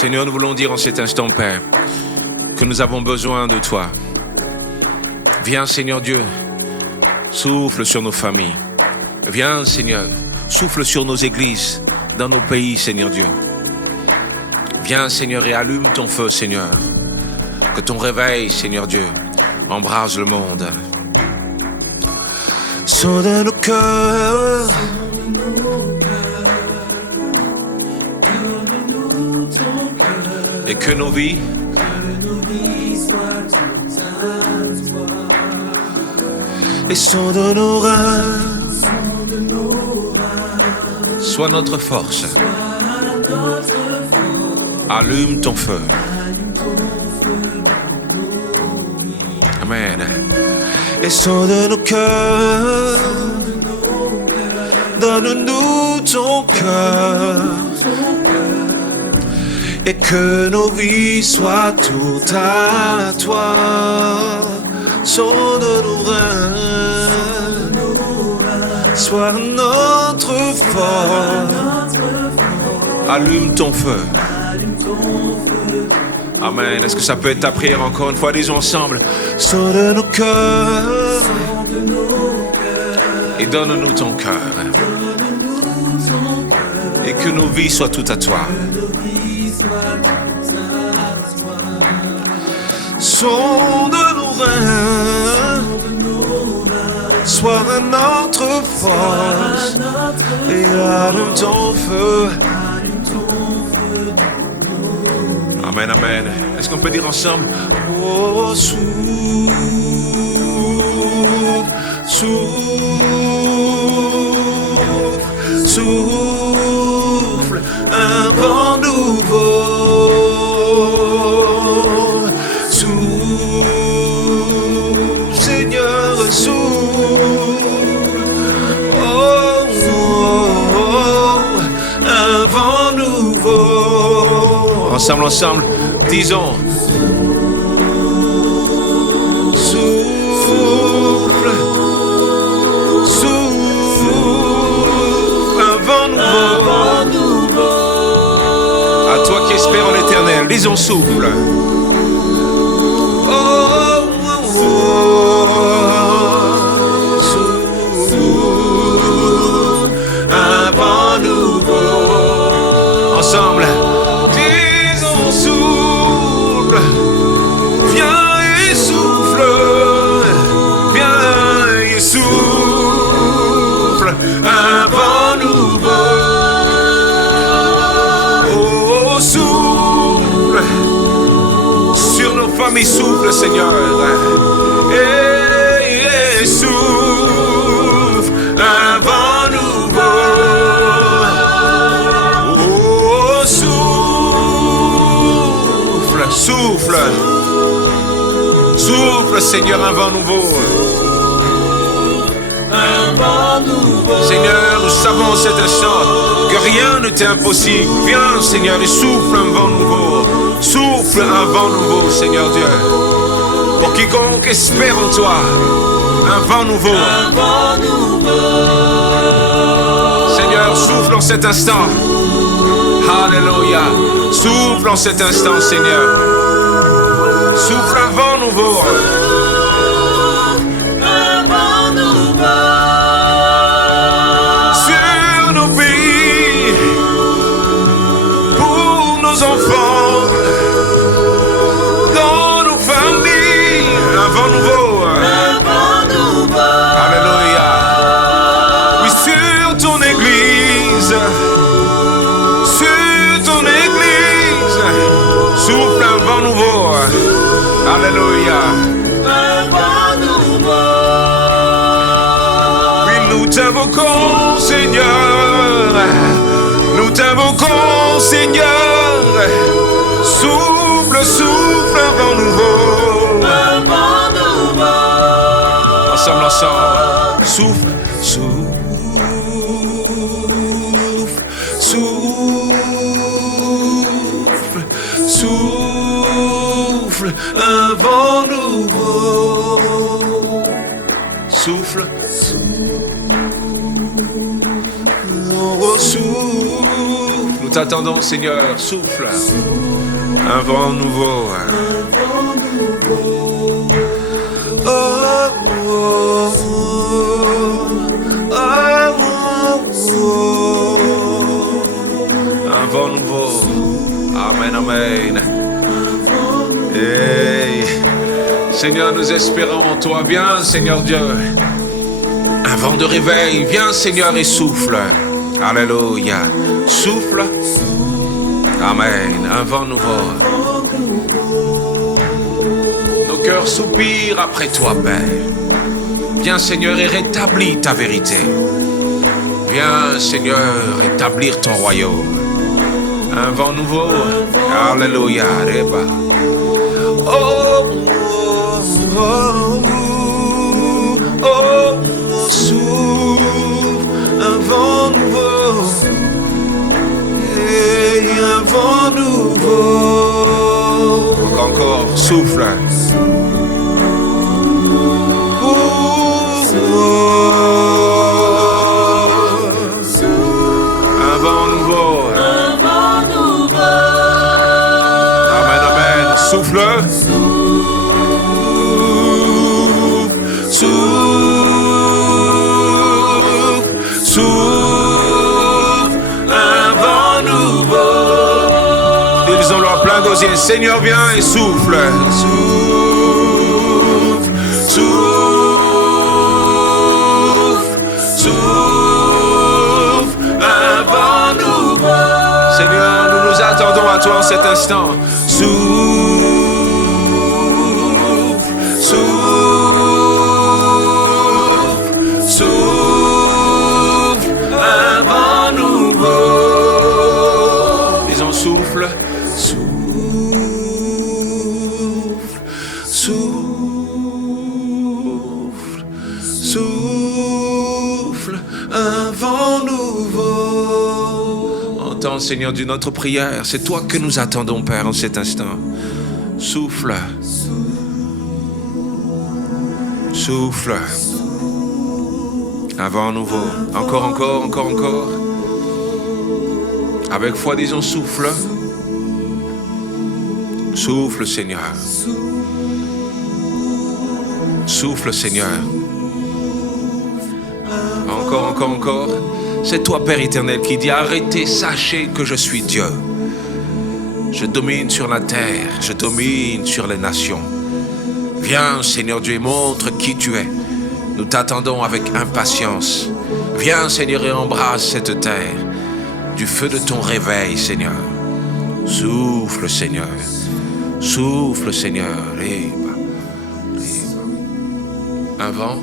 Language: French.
Seigneur, nous voulons dire en cet instant, Père, que nous avons besoin de toi. Viens, Seigneur Dieu, souffle sur nos familles. Viens, Seigneur, souffle sur nos églises, dans nos pays, Seigneur Dieu. Viens, Seigneur, et allume ton feu, Seigneur. Que ton réveil, Seigneur Dieu, embrase le monde. Son de nos cœurs, et que nos vies soient toutes à toi. Et son de nos reins, sois notre force. Allume ton feu. Amen. Et son de nos cœurs, donne-nous ton cœur. Et que nos vies soient toutes à toi. Son de nos reins, sois notre force. Allume ton feu. Amen. Est-ce que ça peut être ta prière encore une fois? Disons ensemble. Son de nos cœurs, et donne-nous ton cœur. Et que nos vies soient toutes à toi. Son de nos reins, sois notre force. Et allume ton feu. Amen, amen. Est-ce qu'on peut dire ensemble? Oh, souffle, souffle, souffle, un vent nouveau. Souffle, Seigneur, souffle. Oh, oh, oh, un vent nouveau. Ensemble, ensemble, disons. Souffle, souffle, un vent nouveau. À toi qui espères en l'éternel, disons souffle. Oh, oh, oh, souffle, un vent nouveau. Ensemble. Mais souffle, Seigneur, et souffle un vent nouveau. Oh, souffle, souffle, souffle, Seigneur, un vent nouveau. Un vent nouveau. Seigneur, nous savons cet instant que rien ne t'est impossible. Viens, Seigneur, et souffle un vent nouveau. Souffle un vent nouveau, Seigneur Dieu. Pour quiconque espère en toi, un vent nouveau. Un vent nouveau. Seigneur, souffle en cet instant. Alléluia. Souffle en cet instant, Seigneur. Souffle un vent nouveau. Alléluia. Un vent nouveau. Oui, nous t'invoquons, Seigneur. Nous t'invoquons, Seigneur. Souffle, souffle, un vent nouveau. Un vent nouveau. Ensemble, ensemble. Souffle, souffle, souffle, souffle. Un vent nouveau. Souffle, souffle, oh, souffle, Nous t'attendons, Seigneur. Souffle. Un vent nouveau. Oh, oh, oh, oh. Un vent nouveau. Amen, amen. Hey. Seigneur, nous espérons en toi. Viens, Seigneur Dieu. Un vent de réveil. Viens, Seigneur, et souffle. Alléluia. Souffle. Amen. Un vent nouveau. Nos cœurs soupirent après toi, Père. Viens, Seigneur, et rétablis ta vérité. Viens, Seigneur, établir ton royaume. Un vent nouveau. Alléluia. Reba. Oh, oh, oh, oh, oh, souffle. Un vent nouveau. Et un vent nouveau. Encore, souffle. Un vent nouveau. Un vent nouveau. Amen, amen. Souffle. Souffle. Souffle. Un vent nouveau. Disons-le en plein gosier. Seigneur, viens et souffle. Souffle. Souffle. Souffle. Un vent nouveau. Seigneur, nous nous attendons à toi en cet instant. Souffle. Souffle. Souffle. Un vent nouveau. Disons souffle. Souffle. Souffle. Souffle. Un vent nouveau. Entends, Seigneur Dieu, notre prière. C'est toi que nous attendons, Père, en cet instant. Souffle. Souffle. Un vent nouveau. Encore, encore, encore, encore. Avec foi, disons souffle. Souffle, Seigneur. Souffle, Seigneur. Encore, encore, encore. C'est toi, Père éternel, qui dis arrêtez, sachez que je suis Dieu. Je domine sur la terre, je domine sur les nations. Viens, Seigneur Dieu, et montre qui tu es. Nous t'attendons avec impatience. Viens, Seigneur, et embrasse cette terre du feu de ton réveil, Seigneur. Souffle, Seigneur. Souffle, Seigneur. Un vent.